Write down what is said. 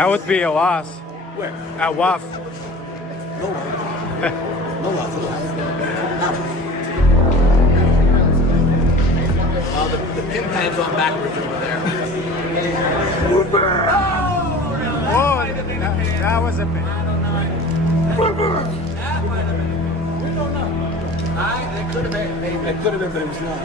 That would be a loss. Where? At WAF. No loss. No loss. The pin pad's on backwards over there. Oh, that was a bit. That might have been. We don't know. It could have been, but it was not.